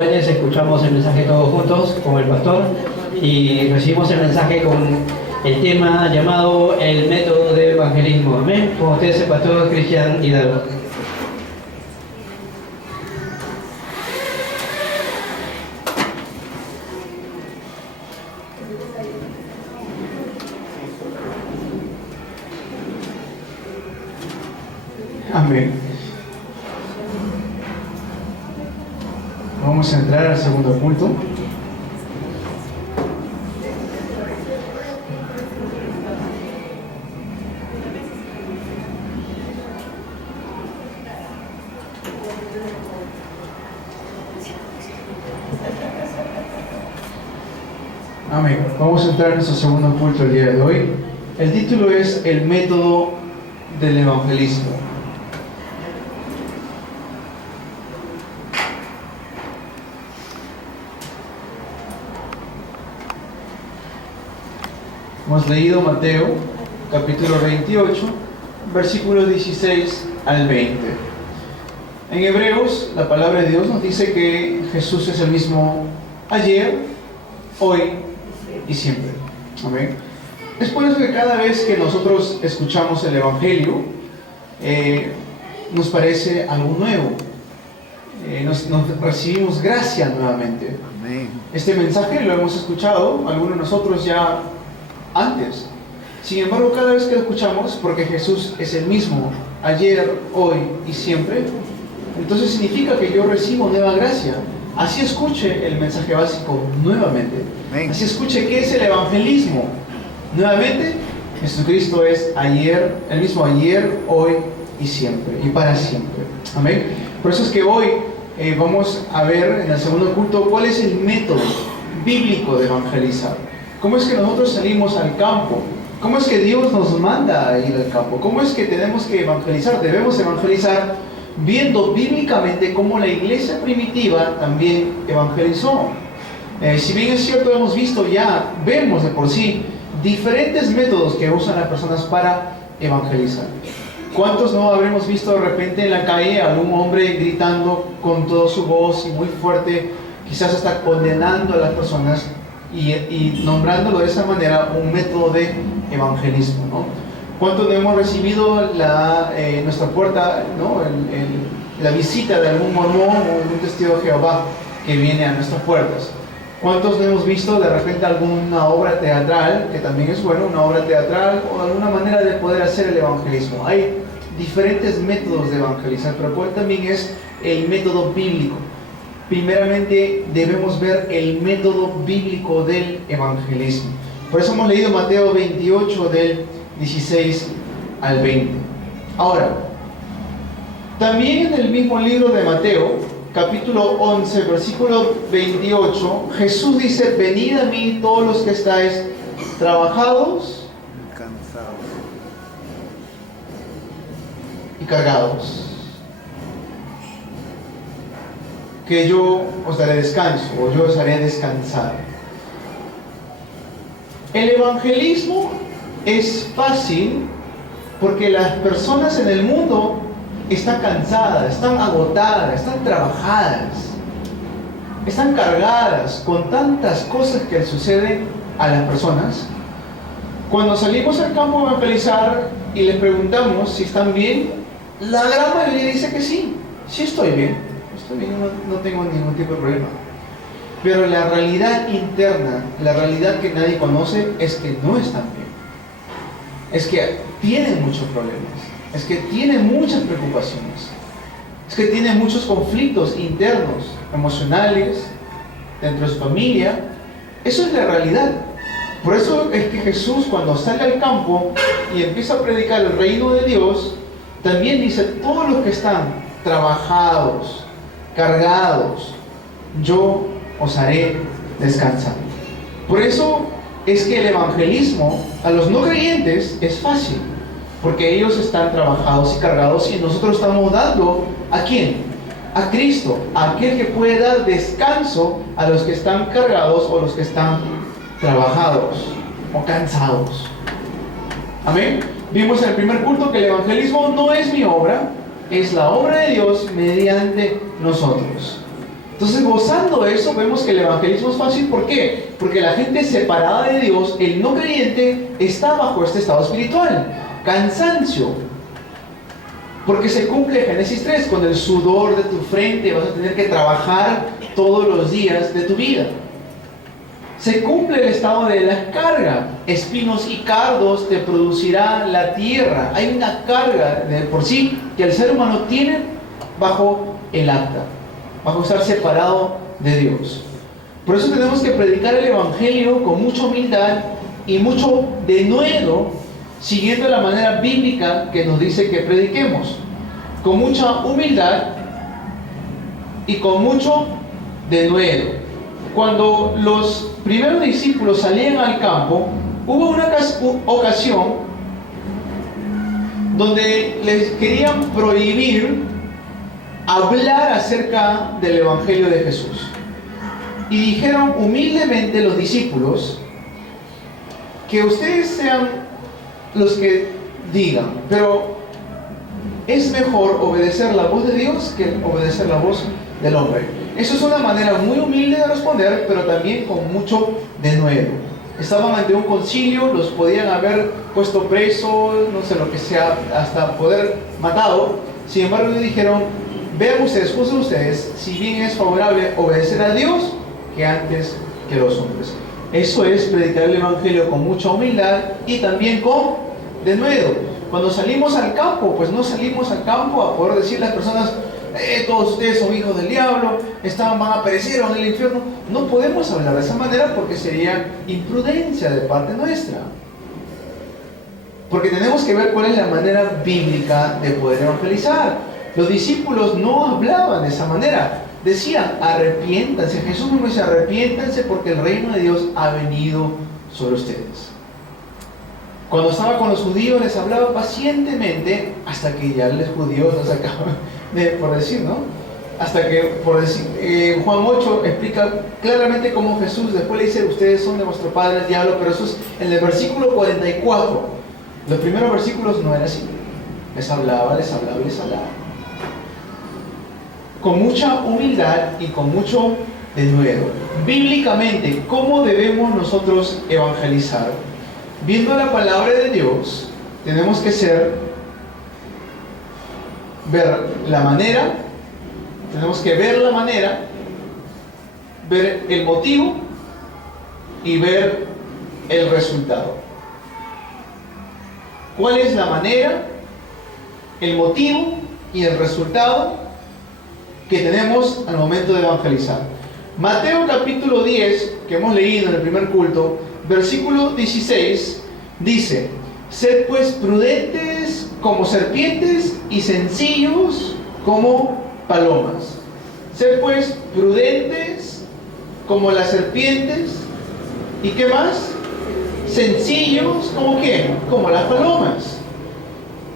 Escuchamos el mensaje todos juntos con el pastor y recibimos el mensaje con el tema llamado el método de evangelismo. Amén. Con ustedes el pastor Cristian Hidalgo. Amén. Vamos a entrar al segundo culto. Amén. Vamos a entrar en nuestro segundo culto el día de hoy. El título es El método del evangelismo. Hemos leído Mateo, capítulo 28, versículos 16 al 20. En Hebreos, la palabra de Dios nos dice que Jesús es el mismo ayer, hoy y siempre. Amén. Es por eso que cada vez que nosotros escuchamos el Evangelio, nos parece algo nuevo. Nos recibimos gracia nuevamente. Amén. Este mensaje lo hemos escuchado, algunos de nosotros ya antes. Sin embargo, cada vez que lo escuchamos, porque Jesús es el mismo ayer, hoy y siempre, entonces significa que yo recibo nueva gracia. Así escuche el mensaje básico nuevamente. Amén. Así escuche qué es el evangelismo. Nuevamente, Jesucristo es ayer, el mismo ayer, hoy y siempre, y para siempre. Amén. Por eso es que hoy vamos a ver en el segundo culto cuál es el método bíblico de evangelizar. ¿Cómo es que nosotros salimos al campo? ¿Cómo es que Dios nos manda a ir al campo? ¿Cómo es que tenemos que evangelizar? Debemos evangelizar viendo bíblicamente cómo la iglesia primitiva también evangelizó. Si bien es cierto, hemos visto ya, vemos de por sí, diferentes métodos que usan las personas para evangelizar. ¿Cuántos no habremos visto de repente en la calle a algún hombre gritando con toda su voz y muy fuerte, quizás hasta condenando a las personas y nombrándolo de esa manera un método de evangelismo, ¿no? ¿Cuántos no hemos recibido nuestra puerta, ¿no? La visita de algún mormón o un testigo de Jehová que viene a nuestras puertas? ¿Cuántos no hemos visto de repente alguna obra teatral, que también es bueno, una obra teatral o alguna manera de poder hacer el evangelismo? Hay diferentes métodos de evangelizar, pero ¿cuál también es el método bíblico? Primeramente debemos ver el método bíblico del evangelismo. Por eso hemos leído Mateo 28 del 16 al 20. Ahora, también en el mismo libro de Mateo, capítulo 11, versículo 28, Jesús dice: venid a mí todos los que estáis trabajados Cansados. y cargados, que yo os daré descanso, o yo os haré descansar. El evangelismo es fácil porque las personas en el mundo están cansadas, están agotadas, están trabajadas, están cargadas con tantas cosas que suceden a las personas. Cuando salimos al campo a evangelizar y les preguntamos si están bien, la gran mayoría dice que sí, sí estoy bien, no tengo ningún tipo de problema. Pero la realidad interna, la realidad que nadie conoce, es que no están bien. Es que tienen muchos problemas, es que tienen muchas preocupaciones, es que tienen muchos conflictos internos, emocionales, dentro de su familia. Eso es la realidad. Por eso es que Jesús, cuando sale al campo y empieza a predicar el reino de Dios, también dice: todos los que están trabajados, cargados, yo os haré descansar. Por eso es que el evangelismo a los no creyentes es fácil, porque ellos están trabajados y cargados, y nosotros estamos dando ¿a quién? A Cristo, a aquel que puede dar descanso a los que están cargados o los que están trabajados o cansados. Amén. Vimos en el primer culto que el evangelismo no es mi obra, es la obra de Dios mediante nosotros. Entonces, gozando de eso, vemos que el evangelismo es fácil. ¿Por qué? Porque la gente separada de Dios, el no creyente, está bajo este estado espiritual. Cansancio. Porque se cumple Génesis 3, con el sudor de tu frente vas a tener que trabajar todos los días de tu vida. Se cumple el estado de la carga. Espinos y cardos te producirá la tierra. Hay una carga de por sí que el ser humano tiene bajo el acta, bajo estar separado de Dios. Por eso tenemos que predicar el evangelio con mucha humildad y mucho denuedo, siguiendo la manera bíblica que nos dice que prediquemos. Con mucha humildad y con mucho denuedo. Cuando los primeros discípulos salían al campo, hubo una ocasión donde les querían prohibir hablar acerca del evangelio de Jesús. Y dijeron humildemente los discípulos que ustedes sean los que digan, pero es mejor obedecer la voz de Dios que obedecer la voz del hombre. Eso es una manera muy humilde de responder, pero también con mucho denuedo. Estaban ante un concilio, los podían haber puesto presos, no sé lo que sea, hasta poder matado. Sin embargo, le dijeron: vean ustedes, juzguen ustedes, si bien es favorable obedecer a Dios que antes que los hombres. Eso es predicar el evangelio con mucha humildad y también con denuedo. Cuando salimos al campo, pues no salimos al campo a poder decirle a las personas: todos ustedes son hijos del diablo, van a perecer en el infierno. No podemos hablar de esa manera porque sería imprudencia de parte nuestra. Porque tenemos que ver cuál es la manera bíblica de poder evangelizar. Los discípulos no hablaban de esa manera. Decían: arrepiéntanse. Jesús mismo dice: arrepiéntanse porque el reino de Dios ha venido sobre ustedes. Cuando estaba con los judíos les hablaba pacientemente hasta que ya los judíos los sacaban por decir, ¿no? Hasta que, por decir, Juan 8 explica claramente cómo Jesús después le dice: ustedes son de vuestro padre el diablo, pero eso es en el versículo 44. Los primeros versículos no era así. Les hablaba, les hablaba y les hablaba. Con mucha humildad y con mucho denuedo. Bíblicamente, ¿cómo debemos nosotros evangelizar? Viendo la palabra de Dios, tenemos que ver la manera, ver el motivo y ver el resultado. ¿Cuál es la manera, el motivo y el resultado que tenemos al momento de evangelizar? Mateo capítulo 10, que hemos leído en el primer culto, versículo 16, dice: sed pues prudentes como serpientes y sencillos como palomas. Sed pues prudentes como las serpientes. ¿Y qué más? Sencillos como ¿quién? Como las palomas.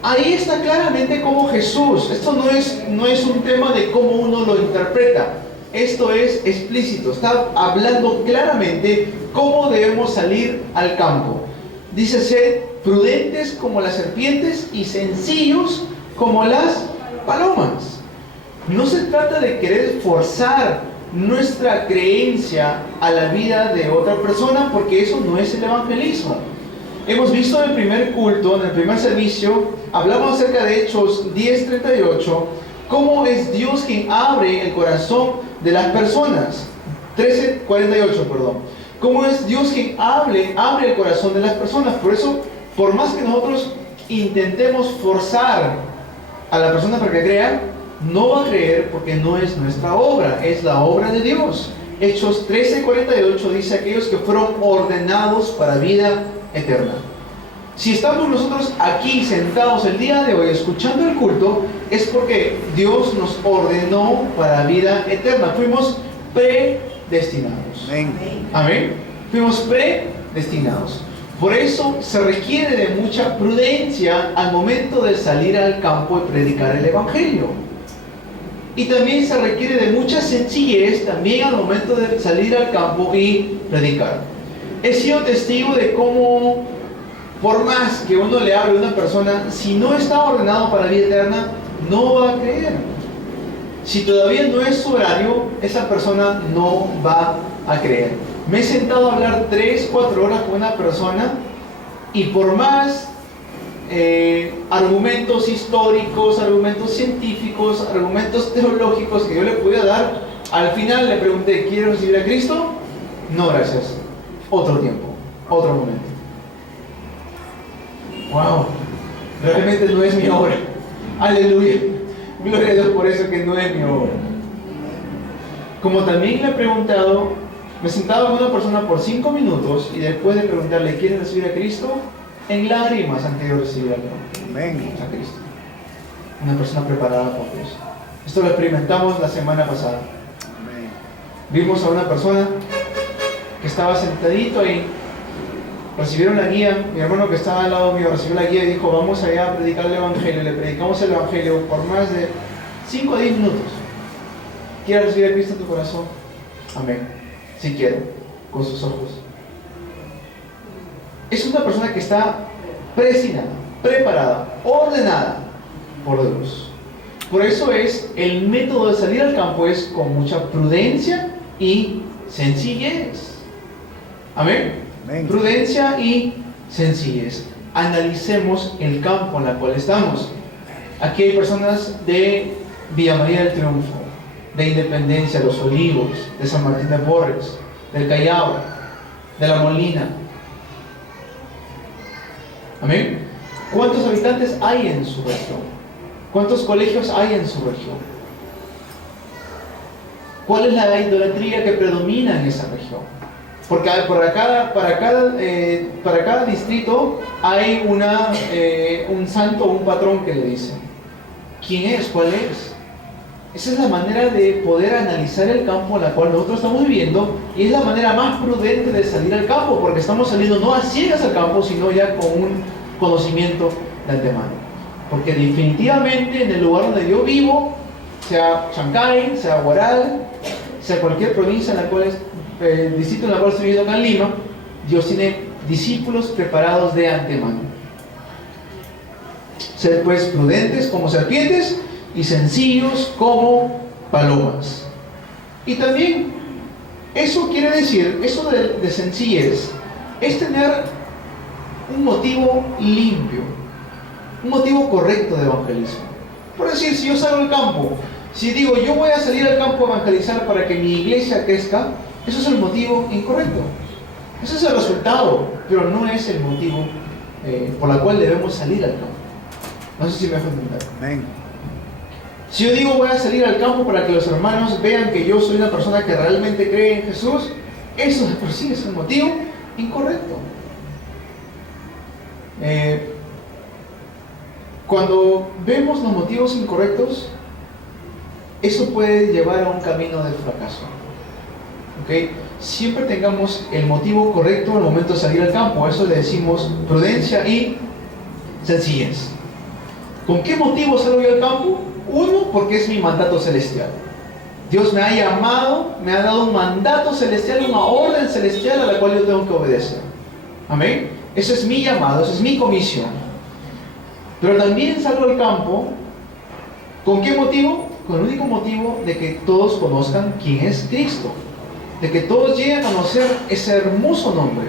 Ahí está claramente como Jesús. Esto no es un tema de cómo uno lo interpreta. Esto es explícito. Está hablando claramente cómo debemos salir al campo. Dice: sed prudentes como las serpientes y sencillos como las palomas. No se trata de querer forzar nuestra creencia a la vida de otra persona, porque eso no es el evangelismo. Hemos visto en el primer culto, en el primer servicio, hablamos acerca de Hechos 10:38, cómo es Dios quien abre el corazón de las personas. 13:48, perdón. Cómo es Dios quien abre el corazón de las personas. Por eso, por más que nosotros intentemos forzar a la persona para que crea, no va a creer, porque no es nuestra obra, es la obra de Dios. Hechos 13:48 dice: aquellos que fueron ordenados para vida eterna. Si estamos nosotros aquí sentados el día de hoy escuchando el culto, es porque Dios nos ordenó para vida eterna. Fuimos predestinados. Amén. Amén. Fuimos predestinados. Por eso se requiere de mucha prudencia al momento de salir al campo y predicar el evangelio. Y también se requiere de mucha sencillez también al momento de salir al campo y predicar. He sido testigo de cómo, por más que uno le hable a una persona, si no está ordenado para vida eterna, no va a creer. Si todavía no es su horario, esa persona no va a creer. Me he sentado a hablar 3, 4 horas con una persona y por más argumentos históricos, argumentos científicos, argumentos teológicos que yo le pudiera dar, al final le pregunté, ¿quieres recibir a Cristo? No, gracias. Otro tiempo, otro momento. Wow, realmente no es mi obra. Aleluya. Gloria a Dios por eso que no es mi obra. Como también le he preguntado, me sentaba con una persona por 5 minutos y después de preguntarle, ¿quieres recibir a Cristo? En lágrimas antes de recibir a Cristo. Una persona preparada por Dios. Esto lo experimentamos la semana pasada. Vimos a una persona que estaba sentadito ahí. Recibieron la guía, mi hermano que estaba al lado mío recibió la guía y dijo, vamos allá a predicar el Evangelio. Le predicamos el Evangelio por más de 5 a 10 minutos. ¿Quieres recibir a Cristo en tu corazón? Amén. Si quiero, con sus ojos. Es una persona que está predestinada, preparada, ordenada por Dios. Por eso es, el método de salir al campo es con mucha prudencia y sencillez. Amén. Amén. Prudencia y sencillez. Analicemos el campo en el cual estamos. Aquí hay personas de Villa María del Triunfo, de Independencia, Los Olivos, de San Martín de Porres, del Callao, de La Molina. Amén. ¿Cuántos habitantes hay en su región? ¿Cuántos colegios hay en su región? ¿Cuál es la idolatría que predomina en esa región? Porque para cada distrito hay un santo o un patrón que le dicen. ¿Quién es? ¿Cuál es? Esa es la manera de poder analizar el campo en el cual nosotros estamos viviendo, y es la manera más prudente de salir al campo, porque estamos saliendo no a ciegas al campo, sino ya con un conocimiento de antemano. Porque definitivamente en el lugar donde yo vivo, sea Chancay, sea Huaral, sea cualquier provincia en la cual el distrito en la cual estoy viviendo acá en Lima, Dios tiene discípulos preparados de antemano. Ser pues prudentes como serpientes y sencillos como palomas. Y también eso quiere decir, eso de sencillez, es tener un motivo limpio, un motivo correcto de evangelismo. Por decir, si yo salgo al campo, si digo yo voy a salir al campo a evangelizar para que mi iglesia crezca, eso es el motivo incorrecto. Ese es el resultado, pero no es el motivo por el cual debemos salir al campo. No sé si me dejo entender. Amén. Si yo digo voy a salir al campo para que los hermanos vean que yo soy una persona que realmente cree en Jesús, eso de por sí es un motivo incorrecto. Cuando vemos los motivos incorrectos, eso puede llevar a un camino de fracaso. ¿Okay? Siempre tengamos el motivo correcto al momento de salir al campo. A eso le decimos prudencia y sencillez. ¿Con qué motivo salgo yo al campo? Uno, porque es mi mandato celestial. Dios me ha llamado, me ha dado un mandato celestial, una orden celestial a la cual yo tengo que obedecer. Amén. Eso es mi llamado, eso es mi comisión. Pero también salgo al campo, ¿con qué motivo? Con el único motivo de que todos conozcan quién es Cristo. De que todos lleguen a conocer ese hermoso nombre.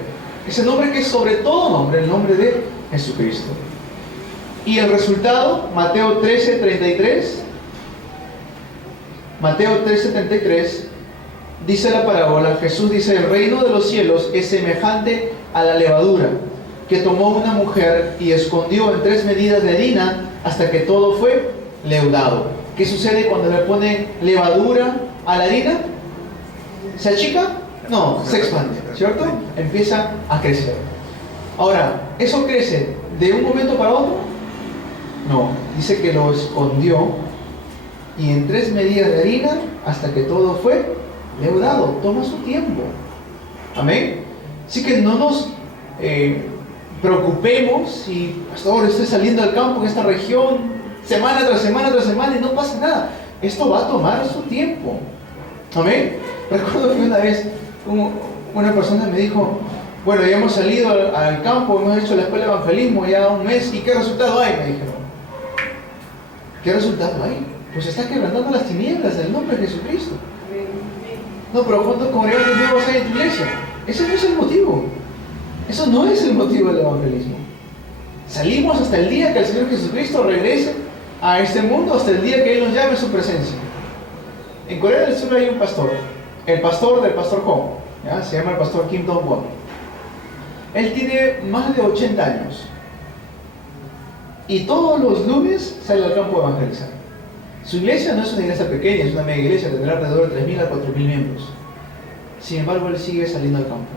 Ese nombre que es sobre todo nombre, el nombre de Jesucristo. Y el resultado, Mateo 13:33. Mateo 13:33 dice la parábola, Jesús dice, el reino de los cielos es semejante a la levadura que tomó una mujer y escondió en 3 medidas de harina hasta que todo fue leudado. ¿Qué sucede cuando le pone levadura a la harina? ¿Se achica? No, se expande, ¿cierto? Empieza a crecer. Ahora, ¿eso crece de un momento para otro? No, dice que lo escondió y en 3 medidas de harina hasta que todo fue leudado. Toma su tiempo. Amén. Así que no nos preocupemos si, pastor, estoy saliendo al campo en esta región semana tras semana tras semana y no pasa nada. Esto va a tomar su tiempo. Amén. Recuerdo que una vez una persona me dijo, bueno, ya hemos salido al campo, hemos hecho la escuela de evangelismo ya un mes, ¿y qué resultado hay? Me dijeron. ¿Qué resultado hay? pues está quebrantando las tinieblas en el nombre de Jesucristo. No, pero ¿cuántos congregantes nuevos hay en tu iglesia? Ese no es el motivo. Eso no es el motivo del evangelismo. Salimos hasta el día que el Señor Jesucristo regrese a este mundo, hasta el día que Él nos llame a su presencia. En Corea del Sur hay un pastor, el pastor del pastor Hong, ¿ya? Se llama el pastor Kim Dong-won. Él tiene más de 80 años y todos los lunes sale al campo a evangelizar. Su iglesia no es una iglesia pequeña, es una mega iglesia, tendrá alrededor de 3.000 a 4.000 miembros. Sin embargo, él sigue saliendo al campo.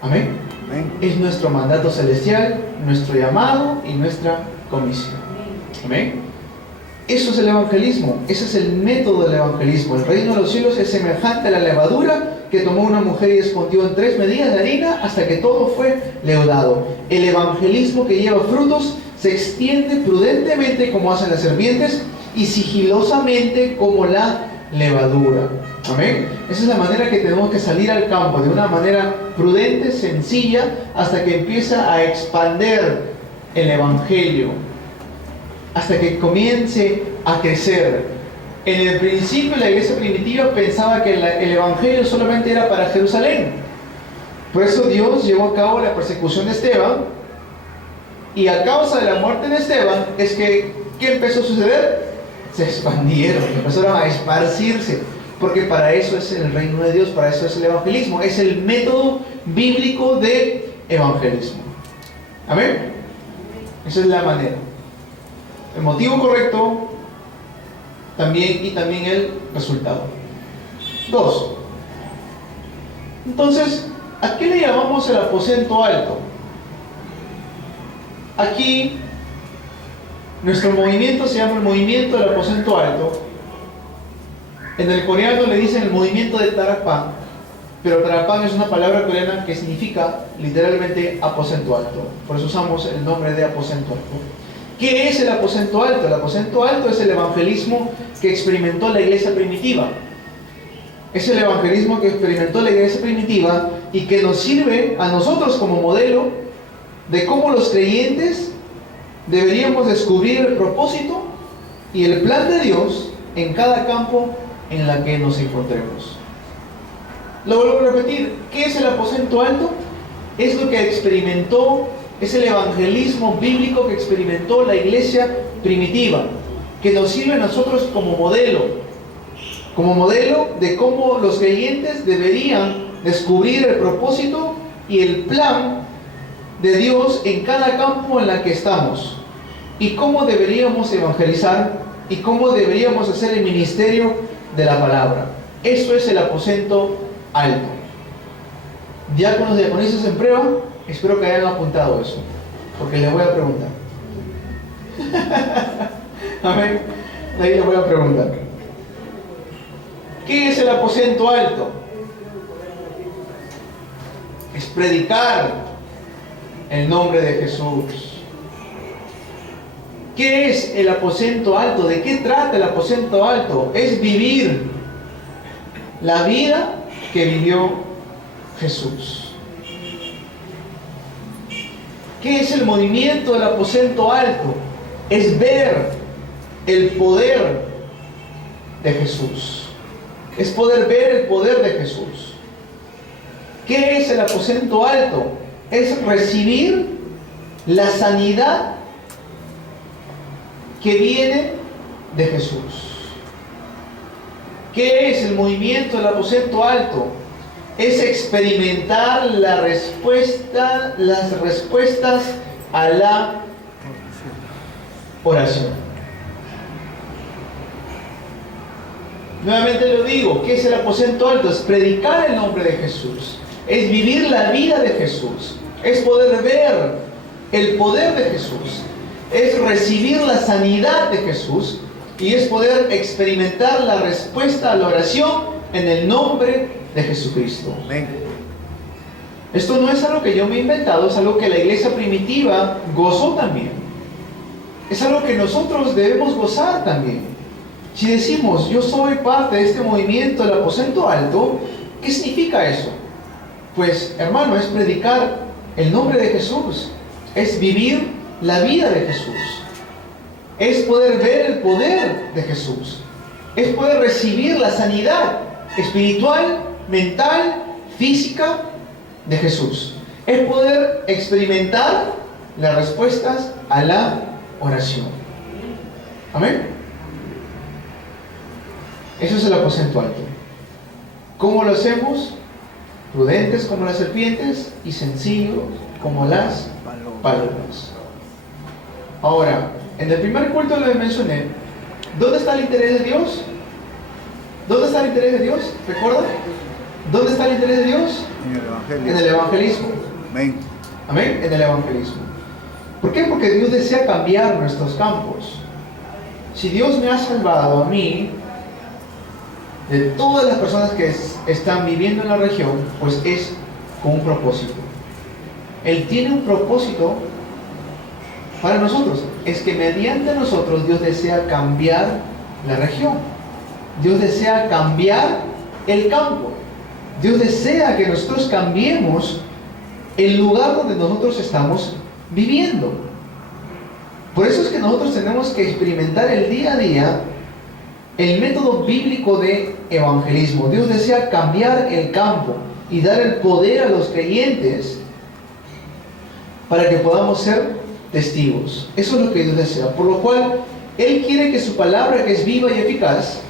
Amén. Amén. Es nuestro mandato celestial, nuestro llamado y nuestra comisión. Amén. Eso es el evangelismo, ese es el método del evangelismo. El reino de los cielos es semejante a la levadura que tomó una mujer y escondió en 3 medidas de harina hasta que todo fue leudado. El evangelismo que lleva frutos se extiende prudentemente como hacen las serpientes y sigilosamente como la levadura. Amén. Esa es la manera que tenemos que salir al campo, de una manera prudente, sencilla, hasta que empieza a expander el evangelio, hasta que comience a crecer. En el principio la iglesia primitiva pensaba que el evangelio solamente era para Jerusalén. Por eso Dios llevó a cabo la persecución de Esteban, y a causa de la muerte de Esteban es que ¿qué empezó a suceder? Se expandieron, empezaron a esparcirse, porque para eso es el reino de Dios, para eso es el evangelismo, es el método bíblico de evangelismo. Amén. Esa es la manera, el motivo correcto también, y también el resultado. 2. Entonces, ¿a qué le llamamos el aposento alto? Aquí nuestro movimiento se llama el movimiento del aposento alto. En el coreano le dicen el movimiento de Tarapán, pero Tarapán es una palabra coreana que significa literalmente aposento alto. Por eso usamos el nombre de aposento alto. ¿Qué es el aposento alto? El aposento alto es el evangelismo que experimentó la iglesia primitiva. Es el evangelismo que experimentó la iglesia primitiva y que nos sirve a nosotros como modelo de cómo los creyentes deberíamos descubrir el propósito y el plan de Dios en cada campo en la que nos encontremos. Lo vuelvo a repetir, ¿qué es el aposento alto? Es lo que experimentó, es el evangelismo bíblico que experimentó la iglesia primitiva, que nos sirve a nosotros como modelo de cómo los creyentes deberían descubrir el propósito y el plan de Dios en cada campo en la que estamos, y cómo deberíamos evangelizar y cómo deberíamos hacer el ministerio de la palabra. Eso es el aposento alto. Diáconos y diaconisas en prueba, espero que hayan apuntado eso, porque les voy a preguntar. Amén. Ahí les voy a preguntar. ¿Qué es el aposento alto? Es predicar el nombre de Jesús. ¿Qué es el aposento alto? ¿De qué trata el aposento alto? Es vivir la vida que vivió Jesús. ¿Qué es el movimiento del aposento alto? Es ver el poder de Jesús. Es poder ver el poder de Jesús. ¿Qué es el aposento alto? Es recibir la sanidad que viene de Jesús. ¿Qué es el movimiento del aposento alto? Es experimentar las respuestas a la oración. Nuevamente lo digo, ¿qué es el aposento alto? Es predicar el nombre de Jesús, es vivir la vida de Jesús, es poder ver el poder de Jesús, es recibir la sanidad de Jesús y es poder experimentar la respuesta a la oración en el nombre de Jesucristo. Amén. Esto no es algo que yo me he inventado, es algo que la iglesia primitiva gozó también. Es algo que nosotros debemos gozar también. Si decimos, yo soy parte de este movimiento del aposento alto, ¿qué significa eso? Pues, hermano, es predicar el nombre de Jesús, es vivir la vida de Jesús. es poder ver el poder de Jesús, es poder recibir la sanidad espiritual, mental, física de Jesús, es poder experimentar las respuestas a la oración. Amén. Eso es el aposento alto. ¿Cómo lo hacemos? Prudentes como las serpientes y sencillos como las palomas. Ahora, en el primer culto les mencioné, ¿dónde está el interés de Dios? ¿Dónde está el interés de Dios? ¿Recuerdan? ¿Dónde está el interés de Dios? En el Evangelio. En el evangelismo. Amén. Amén. En el evangelismo. ¿Por qué? Porque Dios desea cambiar nuestros campos. Si Dios me ha salvado a mí de todas las personas que están viviendo en la región, pues es con un propósito. Él tiene un propósito para nosotros. Es que mediante nosotros Dios desea cambiar la región. Dios desea cambiar el campo. Dios desea que nosotros cambiemos el lugar donde nosotros estamos viviendo. Por eso es que nosotros tenemos que experimentar el día a día el método bíblico de evangelismo. Dios desea cambiar el campo y dar el poder a los creyentes para que podamos ser testigos. Eso es lo que Dios desea. Por lo cual, Él quiere que su palabra, que es viva y eficaz,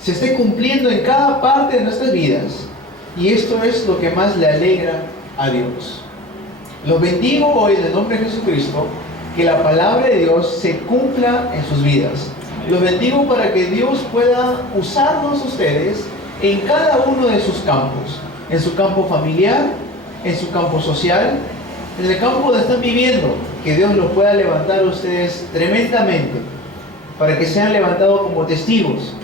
se esté cumpliendo en cada parte de nuestras vidas. Y esto es lo que más le alegra a Dios. Los bendigo hoy en el nombre de Jesucristo, que la palabra de Dios se cumpla en sus vidas. Los bendigo para que Dios pueda usarnos ustedes en cada uno de sus campos. En su campo familiar, en su campo social, en el campo donde están viviendo. Que Dios los pueda levantar a ustedes tremendamente, para que sean levantados como testigos,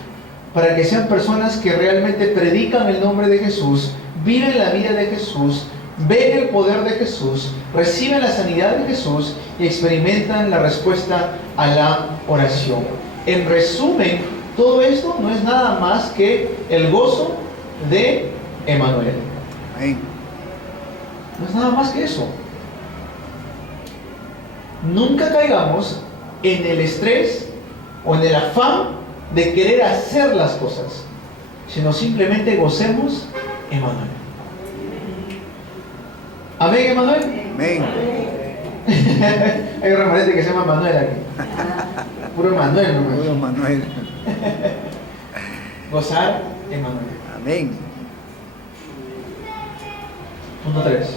para que sean personas que realmente predican el nombre de Jesús, viven la vida de Jesús, ven el poder de Jesús, reciben la sanidad de Jesús y experimentan la respuesta a la oración. En resumen, todo esto no es nada más que el gozo de Emmanuel. Amén. No es nada más que eso. Nunca caigamos en el estrés o en el afán de querer hacer las cosas, sino simplemente gocemos Emmanuel. Amén, Emmanuel. Amén. Hay un remanente que se llama Manuel aquí. Puro Manuel nomás. Puro Manuel. Gozar Emmanuel. Amén. Punto 3.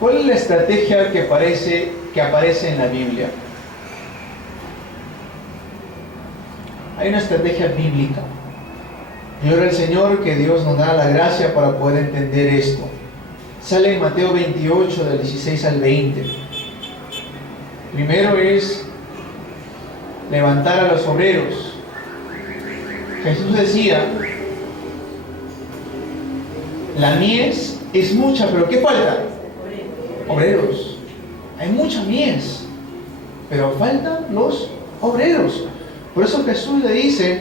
¿Cuál es la estrategia que aparece en la Biblia? Hay una estrategia bíblica. Gloria al Señor, que Dios nos da la gracia para poder entender esto. Sale en Mateo 28, del 16 al 20. Primero es levantar a los obreros. Jesús decía, la mies es mucha, pero ¿qué falta? Obreros. Hay mucha mies, pero faltan los obreros. Por eso Jesús le dice,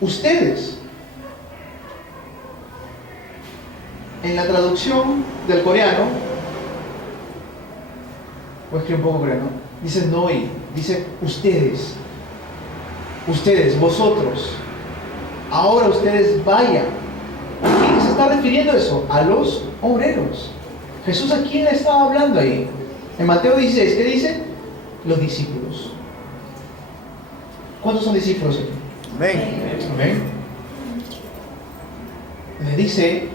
ustedes, en la traducción del coreano, o es que un poco coreano, dice noi, dice ustedes, vosotros, ahora ustedes vayan. ¿A quién se está refiriendo eso? A los obreros. Jesús, ¿a quién le estaba hablando ahí? En Mateo 16, ¿qué dice? Los discípulos. ¿Cuántos son discípulos aquí? Amén. Amén. Le dice,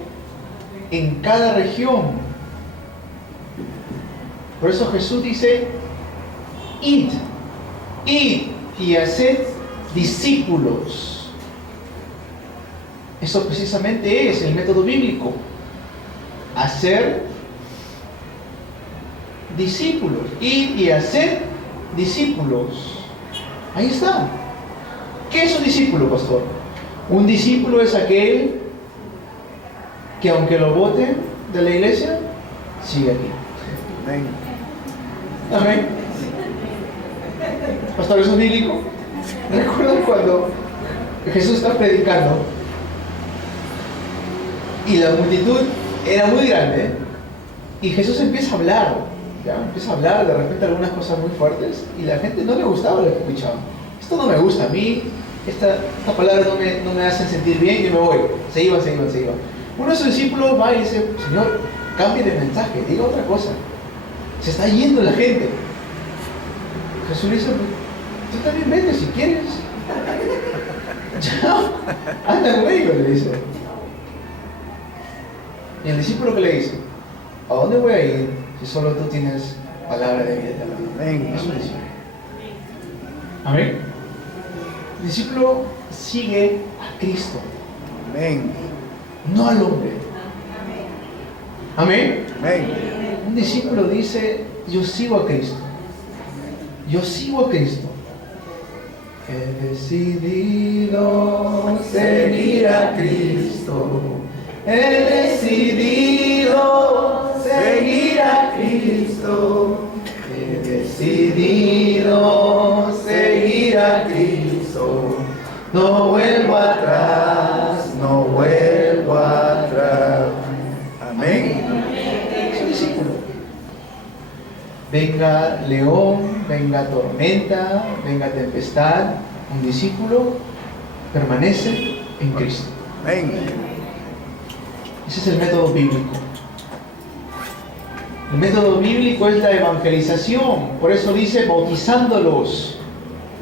en cada región. Por eso Jesús dice, id y haced discípulos. Eso precisamente es el método bíblico. Hacer discípulos. Id y hacer discípulos. Ahí está. ¿Qué es un discípulo, pastor? Un discípulo es aquel que aunque lo voten de la iglesia, sigue aquí. Amén. Amén. Pastor, ¿eso es bíblico? ¿Recuerdan cuando Jesús está predicando y la multitud era muy grande Y Jesús empieza a hablar, ¿ya? Empieza a hablar de repente algunas cosas muy fuertes y la gente no le gustaba lo que escuchaba. Esto no me gusta, a mí esta palabra no me hacen sentir bien y me voy. Se iban. Uno de sus discípulos va y dice, Señor, cambie de mensaje, diga otra cosa. Se está yendo la gente. Jesús le dice, tú también vete si quieres. Ya, anda conmigo, le dice. Y el discípulo que le dice, ¿a dónde voy a ir si solo tú tienes palabra de vida eterna? Amén. Es un discípulo. Amén. El discípulo sigue a Cristo, Amén. no al hombre. Amén. Amén. Un discípulo dice, yo sigo a Cristo. Yo sigo a Cristo. He decidido seguir a Cristo. He decidido seguir a Cristo. He decidido seguir a Cristo. No vuelvo atrás, no vuelvo atrás. Amén. Es un discípulo. Venga león, venga tormenta, venga tempestad, un discípulo permanece en Cristo. Amén. Ese es el método bíblico. El método bíblico es la evangelización. Por eso dice bautizándolos.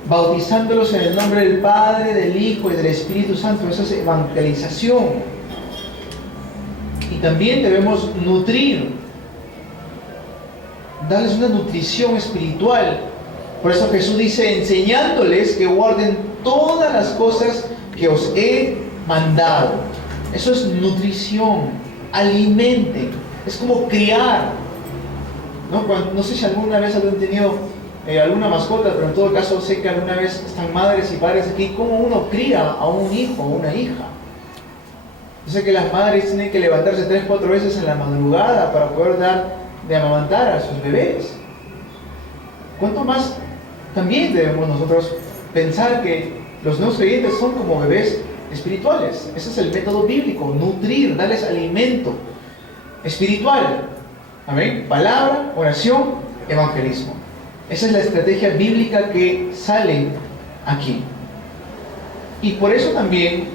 Bautizándolos en el nombre del Padre, del Hijo y del Espíritu Santo. Eso es evangelización. Y también debemos nutrir, darles una nutrición espiritual. Por eso Jesús dice, enseñándoles que guarden todas las cosas que os he mandado. Eso es nutrición, alimenten. Es como criar. No sé si alguna vez han tenido alguna mascota, pero en todo caso sé que alguna vez están madres y padres aquí. ¿Cómo uno cría a un hijo o una hija? Yo sé que las madres tienen que levantarse 3-4 veces en la madrugada para poder dar de amamantar a sus bebés. ¿Cuánto más también debemos nosotros pensar que los nuevos creyentes son como bebés espirituales? Ese es el método bíblico, nutrir, darles alimento espiritual. Amén. Palabra, oración, evangelismo. Esa es la estrategia bíblica que sale aquí. Y por eso también,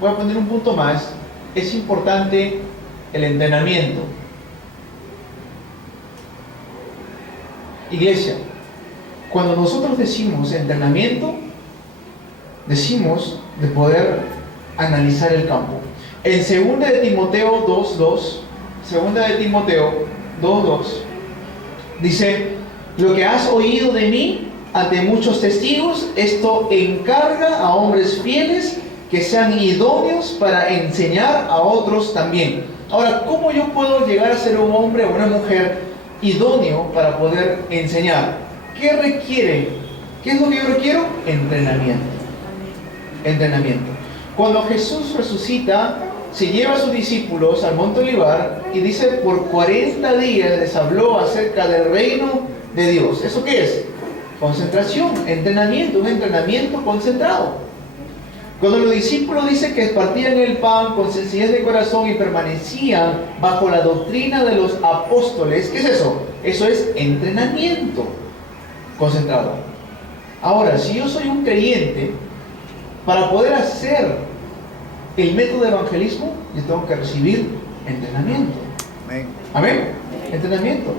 voy a poner un punto más, es importante el entrenamiento. Iglesia, cuando nosotros decimos entrenamiento, decimos de poder analizar el campo. En 2 de Timoteo 2:2, 2 de Timoteo 2:2, dice, lo que has oído de mí ante muchos testigos, esto encarga a hombres fieles que sean idóneos para enseñar a otros también. Ahora, ¿cómo yo puedo llegar a ser un hombre o una mujer idóneo para poder enseñar? ¿Qué requiere? ¿Qué es lo que yo requiero? Entrenamiento. Entrenamiento. Cuando Jesús resucita, se lleva a sus discípulos al Monte Olivar y dice, por 40 días les habló acerca del reino de Dios. ¿Eso qué es? Concentración, entrenamiento, un entrenamiento concentrado. Cuando los discípulos dicen que partían el pan con sencillez de corazón y permanecían bajo la doctrina de los apóstoles, ¿qué es eso? Eso es entrenamiento concentrado. Ahora, si yo soy un creyente, para poder hacer el método de evangelismo, yo tengo que recibir entrenamiento. Amén. Amén. Entrenamiento.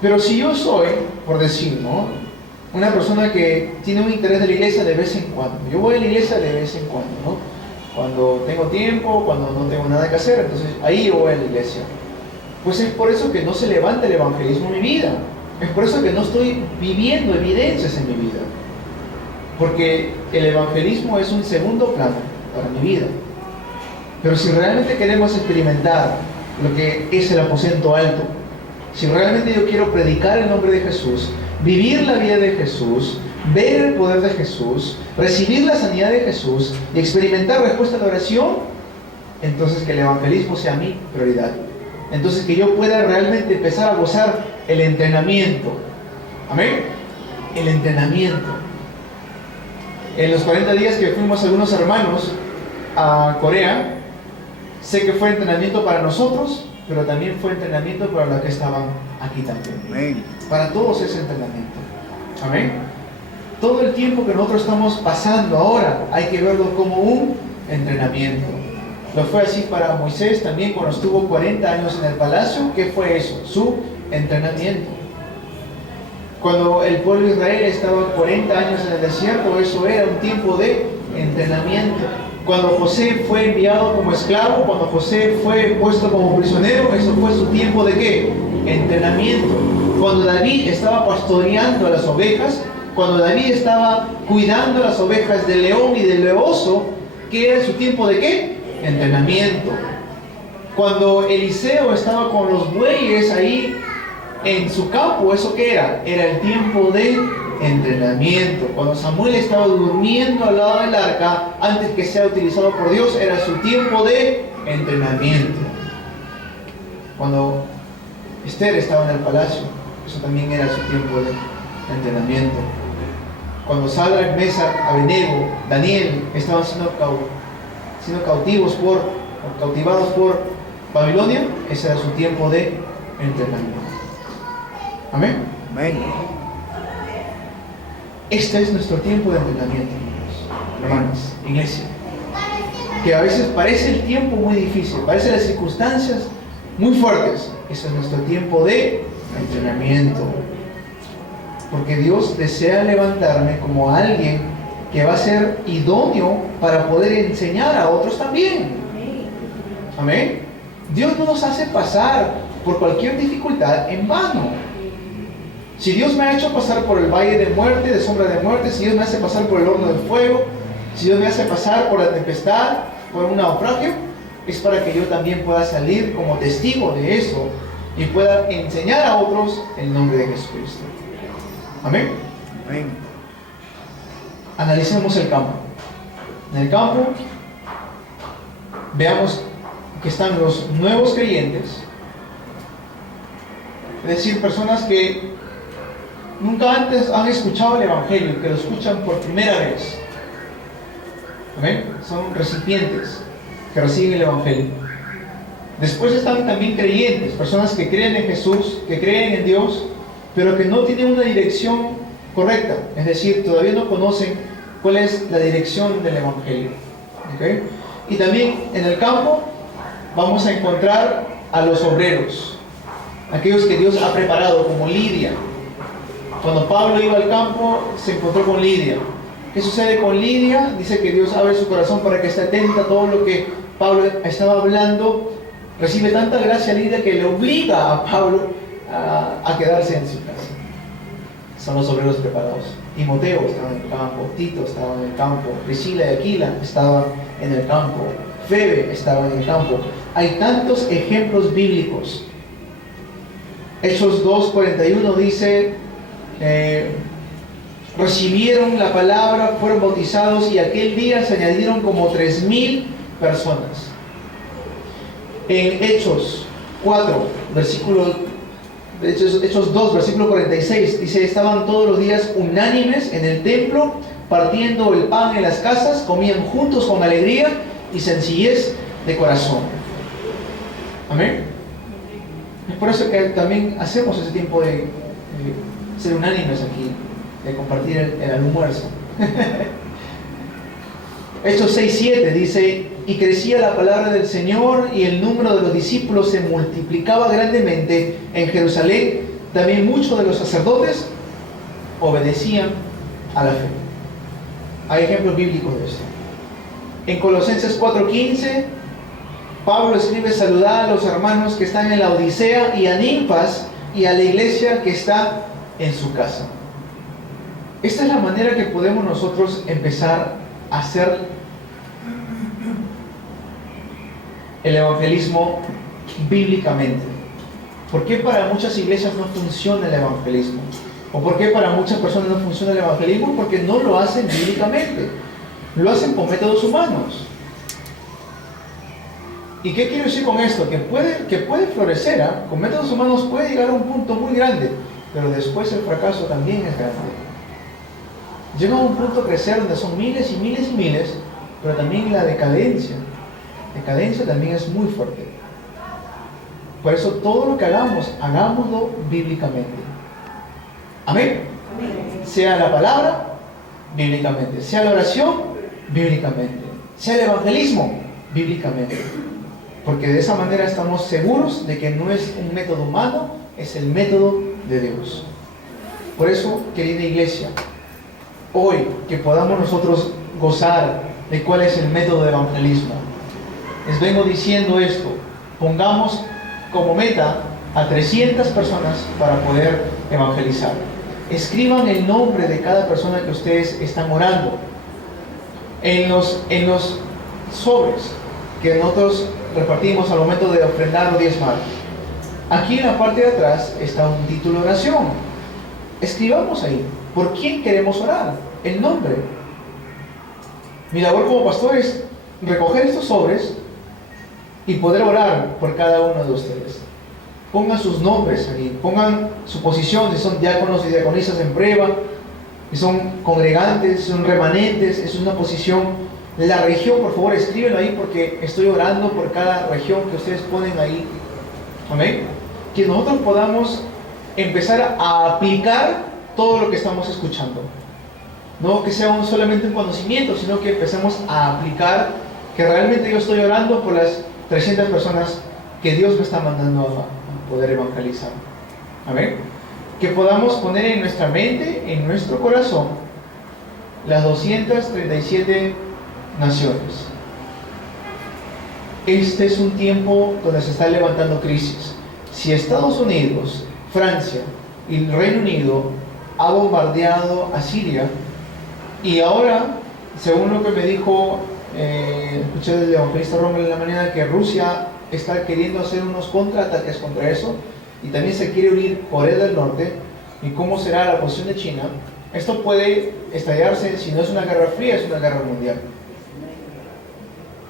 Pero si yo soy, por decir, ¿no?, una persona que tiene un interés de la iglesia de vez en cuando. Yo voy a la iglesia de vez en cuando, ¿no? Cuando tengo tiempo, cuando no tengo nada que hacer, entonces ahí yo voy a la iglesia. Pues es por eso que no se levanta el evangelismo en mi vida. Es por eso que no estoy viviendo evidencias en mi vida. Porque el evangelismo es un segundo plano para mi vida. Pero si realmente queremos experimentar lo que es el aposento alto, si realmente yo quiero predicar el nombre de Jesús, vivir la vida de Jesús, ver el poder de Jesús, recibir la sanidad de Jesús y experimentar respuesta a la oración, entonces que el evangelismo sea mi prioridad. Entonces que yo pueda realmente empezar a gozar el entrenamiento. Amén. El entrenamiento. En los 40 días que fuimos algunos hermanos a Corea, sé que fue entrenamiento para nosotros pero también fue entrenamiento para los que estaban aquí también. Amén. Para todos es entrenamiento. Amén. Todo el tiempo que nosotros estamos pasando ahora hay que verlo como un entrenamiento. Lo fue así para Moisés también cuando estuvo 40 años en el palacio. ¿Qué fue eso? Su entrenamiento. Cuando el pueblo de Israel estaba 40 años en el desierto, eso era un tiempo de entrenamiento. Cuando José fue enviado como esclavo, cuando José fue puesto como prisionero, eso fue su tiempo de ¿qué? Entrenamiento. Cuando David estaba pastoreando a las ovejas, cuando David estaba cuidando las ovejas del león y del oso, ¿qué era su tiempo de qué? Entrenamiento. Cuando Eliseo estaba con los bueyes ahí en su campo, ¿eso qué era? Era el tiempo de entrenamiento. Cuando Samuel estaba durmiendo al lado del arca, antes que sea utilizado por Dios, era su tiempo de entrenamiento. Cuando Esther estaba en el palacio, eso también era su tiempo de entrenamiento. Cuando Sadrach, Mesach, Abednego, Daniel estaban siendo cautivados por Babilonia, ese era su tiempo de entrenamiento. Amén. Amén. Este es nuestro tiempo de entrenamiento, hermanos, iglesia. Que a veces parece el tiempo muy difícil, parece las circunstancias muy fuertes. Ese es nuestro tiempo de entrenamiento. Porque Dios desea levantarme como alguien que va a ser idóneo para poder enseñar a otros también. Amén. Dios no nos hace pasar por cualquier dificultad en vano. Si Dios me ha hecho pasar por el valle de muerte, de sombra de muerte, si Dios me hace pasar por el horno de fuego, si Dios me hace pasar por la tempestad, por un naufragio, es para que yo también pueda salir como testigo de eso y pueda enseñar a otros el nombre de Jesucristo. Amén. Amén. Analicemos el campo. En el campo, veamos que están los nuevos creyentes, es decir, personas que nunca antes han escuchado el Evangelio, que lo escuchan por primera vez. ¿Amén? Son recipientes que reciben el Evangelio. Después están también creyentes, personas que creen en Jesús, que creen en Dios, pero que no tienen una dirección correcta. Es decir, todavía no conocen cuál es la dirección del Evangelio. ¿Okay? Y también en el campo vamos a encontrar a los obreros, aquellos que Dios ha preparado, como Lidia. Cuando Pablo iba al campo, se encontró con Lidia. ¿Qué sucede con Lidia? Dice que Dios abre su corazón para que esté atenta a todo lo que Pablo estaba hablando. Recibe tanta gracia Lidia que le obliga a Pablo a quedarse en su casa. Son los obreros preparados. Timoteo estaba en el campo, Tito estaba en el campo, Priscila y Aquila estaban en el campo, Febe estaba en el campo. Hay tantos ejemplos bíblicos. Hechos 2:41 dice, recibieron la palabra, fueron bautizados y aquel día se añadieron como 3,000 personas. En Hechos 2, versículo 46, dice, estaban todos los días unánimes en el templo, partiendo el pan en las casas, comían juntos con alegría y sencillez de corazón. Amén. Es por eso que también hacemos ese tiempo de ser unánimes aquí, de compartir el almuerzo. Hechos 6:7 dice, y crecía la palabra del Señor y el número de los discípulos se multiplicaba grandemente en Jerusalén. También muchos de los sacerdotes obedecían a la fe. Hay ejemplos bíblicos de esto. En Colosenses 4:15, Pablo escribe, saludad a los hermanos que están en la Odisea y a Ninfas y a la iglesia que está en su casa. Esta es la manera que podemos nosotros empezar a hacer el evangelismo bíblicamente. ¿Por qué para muchas iglesias no funciona el evangelismo? ¿O por qué para muchas personas no funciona el evangelismo? Porque no lo hacen bíblicamente. Lo hacen con métodos humanos. ¿Y qué quiero decir con esto? Que puede florecer, ¿eh? Con métodos humanos puede llegar a un punto muy grande, pero después el fracaso también es grande. Llega a un punto crecer donde son miles y miles y miles, pero también la decadencia también es muy fuerte. Por eso todo lo que hagamos, hagámoslo bíblicamente. Amén. Sea la palabra, bíblicamente. Sea la oración, bíblicamente. Sea el evangelismo, bíblicamente. Porque de esa manera estamos seguros de que no es un método humano, es el método de Dios. Por eso, querida iglesia, hoy que podamos nosotros gozar de cuál es el método de evangelismo, les vengo diciendo esto: pongamos como meta a 300 personas para poder evangelizar. Escriban el nombre de cada persona que ustedes están orando en los sobres que nosotros repartimos al momento de ofrendar o diezmar. Aquí en la parte de atrás está un título de oración. Escribamos ahí por quién queremos orar, el nombre. Mi labor como pastor es recoger estos sobres y poder orar por cada uno de ustedes. Pongan sus nombres ahí, pongan su posición, si son diáconos y diaconisas en prueba, si son congregantes, si son remanentes, es una posición. La región, por favor, escríbenlo ahí porque estoy orando por cada región que ustedes ponen ahí. Amén. Que nosotros podamos empezar a aplicar todo lo que estamos escuchando. No que sea solamente un conocimiento, sino que empecemos a aplicar que realmente yo estoy orando por las 300 personas que Dios me está mandando a poder evangelizar. Amén. Que podamos poner en nuestra mente, en nuestro corazón, las 237 naciones. Este es un tiempo donde se está levantando crisis. Si Estados Unidos, Francia y el Reino Unido ha bombardeado a Siria, y ahora, según lo que me dijo, escuché del evangelista Rommel en la mañana, que Rusia está queriendo hacer unos contraataques contra eso, y también se quiere unir Corea del Norte, y cómo será la posición de China. Esto puede estallarse, si no es una guerra fría, es una guerra mundial.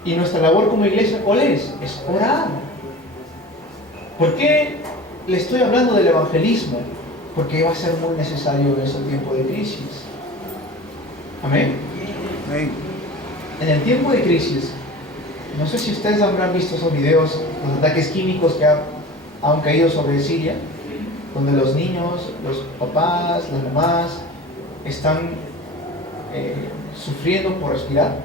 Y nuestra labor como iglesia, ¿cuál es? Es orar. ¿Por qué le estoy hablando del evangelismo? Porque va a ser muy necesario en este tiempo de crisis. Amén. Amén. En el tiempo de crisis, no sé si ustedes habrán visto esos videos, los ataques químicos que han caído sobre Siria, donde los niños, los papás, las mamás están sufriendo por respirar.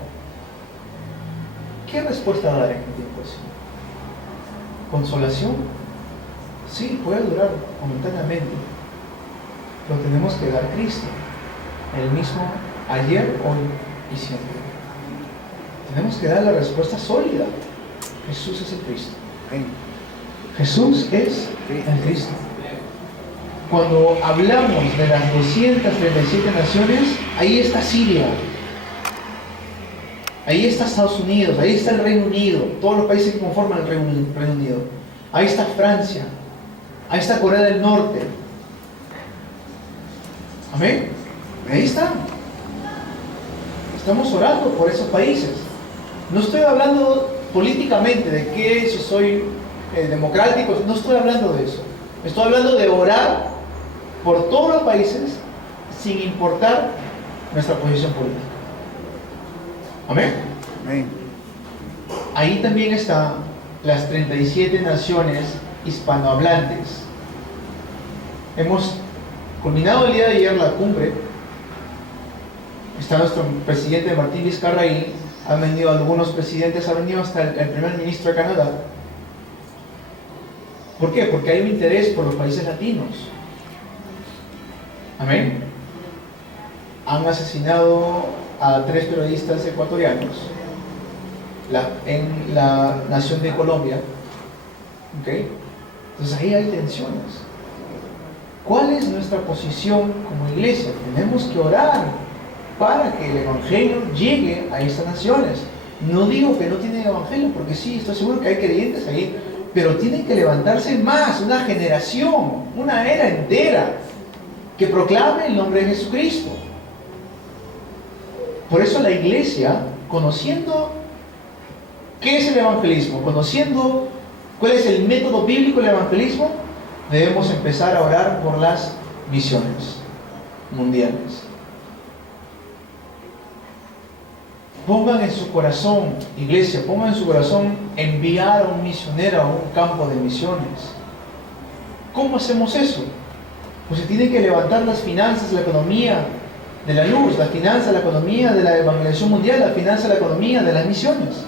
¿Qué respuesta dar en un tiempo así? ¿Consolación? Sí, puede durar momentáneamente, pero tenemos que dar Cristo, el mismo ayer, hoy y siempre. Tenemos que dar la respuesta sólida. Jesús es el Cristo. Amén. Jesús es el Cristo. Cuando hablamos de las 237 naciones, ahí está Siria, ahí está Estados Unidos, ahí está el Reino Unido, todos los países que conforman el Reino Unido. Ahí está Francia, ahí está Corea del Norte. Amén. Ahí está. Estamos orando por esos países. No estoy hablando políticamente de que si soy democrático, no estoy hablando de eso. Estoy hablando de orar por todos los países sin importar nuestra posición política. Amén. Amén. Ahí también están las 37 naciones hispanohablantes. Hemos culminado el día de ayer la cumbre. Está nuestro presidente Martín Vizcarra ahí. Han venido algunos presidentes, ha venido hasta el primer ministro de Canadá. ¿Por qué? Porque hay un interés por los países latinos. Amén. Han asesinado a 3 periodistas ecuatorianos en la nación de Colombia. ¿Okay? Entonces ahí hay tensiones. ¿Cuál es nuestra posición como iglesia? Tenemos que orar para que el evangelio llegue a estas naciones. No digo que no tienen evangelio, porque sí, estoy seguro que hay creyentes ahí, pero tienen que levantarse más, una generación, una era entera, que proclame el nombre de Jesucristo. Por eso la iglesia, conociendo qué es el evangelismo, conociendo cuál es el método bíblico del evangelismo, debemos empezar a orar por las misiones mundiales. Pongan en su corazón, iglesia, pongan en su corazón enviar a un misionero a un campo de misiones. ¿Cómo hacemos eso? Pues se tienen que levantar las finanzas, la economía de la luz, la finanza, la economía de la evangelización mundial, la finanza, la economía de las misiones.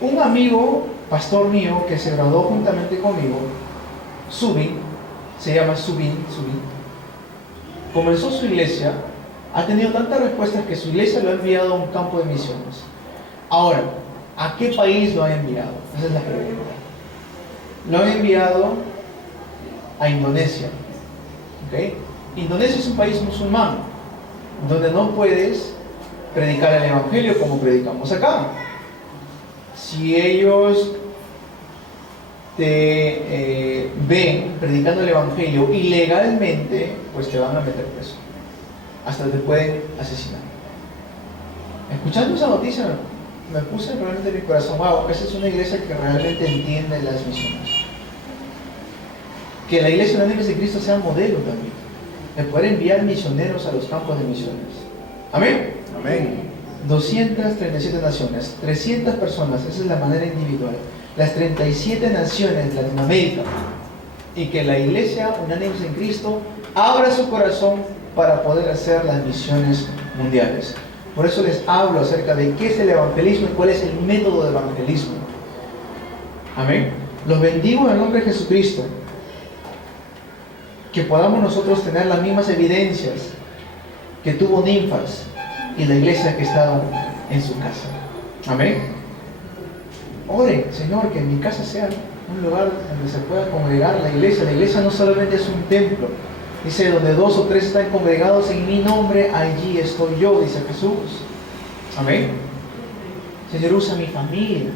Un amigo, pastor mío, que se graduó juntamente conmigo, Subin, se llama Subin, comenzó su iglesia, ha tenido tantas respuestas que su iglesia lo ha enviado a un campo de misiones. Ahora, ¿a qué país lo ha enviado? Esa es la pregunta. Lo han enviado a Indonesia. ¿Okay? Indonesia es un país musulmán, donde no puedes predicar el evangelio como predicamos acá. Si ellos te ven predicando el evangelio ilegalmente, pues te van a meter preso. Hasta te pueden asesinar. Escuchando esa noticia me puse realmente en mi corazón, wow, esa es una iglesia que realmente entiende las misiones. Que la iglesia de Unánimes de Cristo sea modelo también, de poder enviar misioneros a los campos de misiones. Amén. Amén. 237 naciones, 300 personas, esa es la manera individual. Las 37 naciones de Latinoamérica, y que la iglesia Unánimes en Cristo abra su corazón para poder hacer las misiones mundiales. Por eso les hablo acerca de qué es el evangelismo y cuál es el método de evangelismo. Amén. Los bendigo en el nombre de Jesucristo. Que podamos nosotros tener las mismas evidencias que tuvo Ninfas y la iglesia que estaba en su casa. Amén. Ore, Señor, que en mi casa sea un lugar donde se pueda congregar la iglesia. La iglesia no solamente es un templo. Dice, donde 2 o 3 están congregados en mi nombre, allí estoy yo, dice Jesús. Amén. Señor, usa mi familia,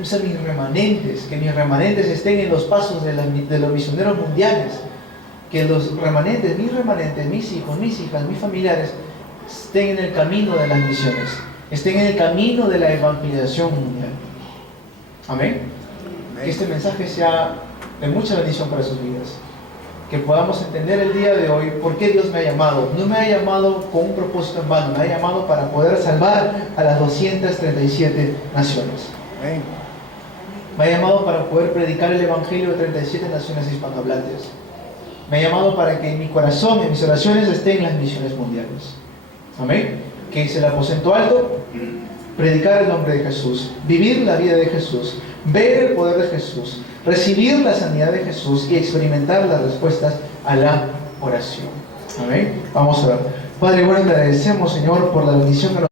usa mis remanentes, que mis remanentes estén en los pasos de los misioneros mundiales. Que los remanentes, mis hijos, mis hijas, mis familiares, estén en el camino de las misiones, estén en el camino de la evangelización mundial. Amén. Que este mensaje sea de mucha bendición para sus vidas. Que podamos entender el día de hoy por qué Dios me ha llamado. No me ha llamado con un propósito en vano, me ha llamado para poder salvar a las 237 naciones. Amén. Me ha llamado para poder predicar el evangelio de 37 naciones hispanohablantes. Me ha llamado para que en mi corazón, en mis oraciones, estén las misiones mundiales. Amén. Que es el aposento alto, predicar el nombre de Jesús, vivir la vida de Jesús, ver el poder de Jesús, recibir la sanidad de Jesús y experimentar las respuestas a la oración. Amén. Vamos a orar. Padre, bueno, te agradecemos, Señor, por la bendición que nos